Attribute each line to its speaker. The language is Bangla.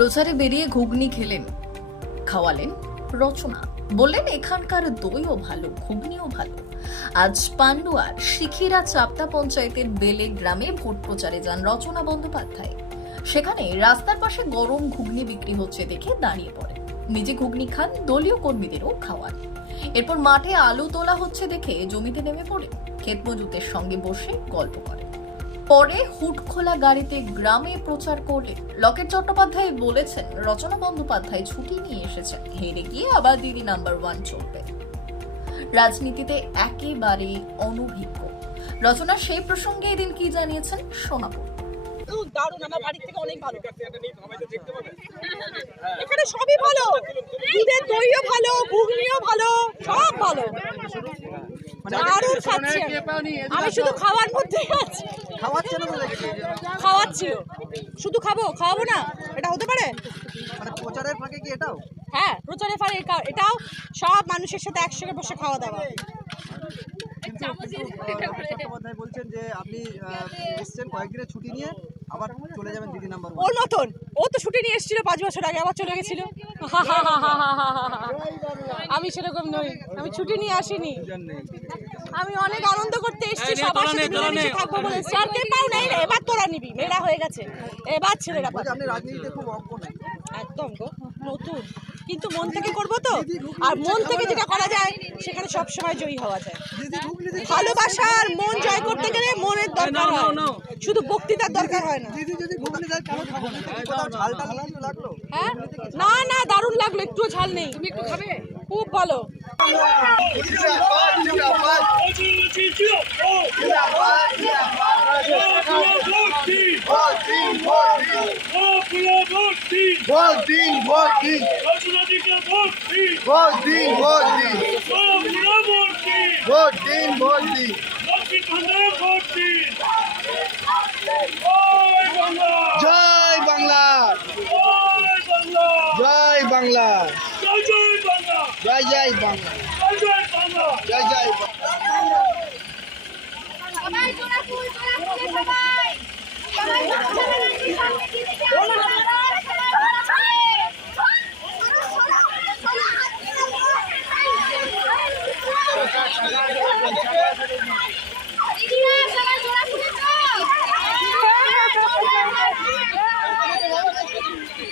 Speaker 1: প্রচারে বেরিয়ে ঘুগনি খেলেন। খাওয়ালেন রচনা। বললেন, এখানকার দইও ভালো, ঘুগনিও ভালো। আজ পান্ডুয়ার শিখিরা চাপতা পঞ্চায়েতের বেলে গ্রামে ভোট প্রচারে যান রচনা বন্দ্যোপাধ্যায়। সেখানে রাস্তার পাশে গরম ঘুগনি বিক্রি হচ্ছে দেখে দাঁড়িয়ে পড়ে নিজে ঘুগনি খান, দলীয় কর্মীদেরও খাওয়ান। এরপর মাঠে আলু তোলা হচ্ছে দেখে জমিতে নেমে পড়ে ক্ষেত মজুতের সঙ্গে বসে গল্প করে পরে হুট খোলা গাড়িতে গ্রামে প্রচার করলে লকেট চট্টোপাধ্যায় বলেছেন, রচনা বন্দ্যোপাধ্যায় ছুটি নিয়ে এসেছেন। হেরে গিয়ে আবার দিদি নাম্বার ওয়ান চলবে। রাজনীতিতে একেবারে অনভিজ্ঞ। রচনা সেই প্রসঙ্গে এদিন কি জানিয়েছেন
Speaker 2: অনেক ভালো। এখানে সবই ভালো। ভালো ভালো, সব ভালো। দারুণ খাচ্ছি আমি। আমি শুধু খাওয়ার মধ্যে আছি।
Speaker 3: খাওয়াচ্ছে না বলে
Speaker 2: খাওয়াচ্ছি। শুধু খাব খাওয়াবো না। এটা হতে পারে?
Speaker 3: মানে প্রচারের ফাঁকে কি এটাও?
Speaker 2: হ্যাঁ প্রচারে ফারে একা- এটাও সব মানুষের সাথে একসঙ্গে বসে খাওয়া দাওয়া।
Speaker 3: বলছেন যে আপনি এসছেন কয়েকদিনের ছুটি নিয়ে। আবার চলে যাবেন দিদি নাম্বার
Speaker 2: ওর মতন। ও তো ছুটি নিয়ে এসেছিল পাঁচ বছর আগে আবার চলে গেছিল। আমি সেরকম নই। আমি ছুটি নিয়ে আসিনি। আমি অনেক আনন্দ করতে এসেছি সবার সাথে মিলেমিশে থাকব বলে। স্যার কে পাও নাই এবার তোরা নিবি। মেয়েরা হয়ে গেছে। এবার ছেলেরা
Speaker 3: আপনি রাজনীতিতে খুব অজ্ঞ নাই।
Speaker 2: একদম গো নতুন। কিন্তু মন থেকে করব তো? আর মন থেকে যেটা করা যায় সেখানে সব সময় জয়ী হওয়া যায়। ভালোবাসা আর মন জয় করতে গেলে মনের দরকার হয়। শুধু বক্তৃতার দরকার হয় না। হ্যাঁ? না না দারুণ লাগল একটু ঝাল নেই। তুমি একটু খাবে? খুব ভালো।
Speaker 4: ভোট দিন ভোট দিন ভোট দিন ভোট দিন ভোট দিন ভোট দিন জয় বাংলা জয় বাংলা জয় জয় বাংলা জয় জয় বাংলা। Thank you.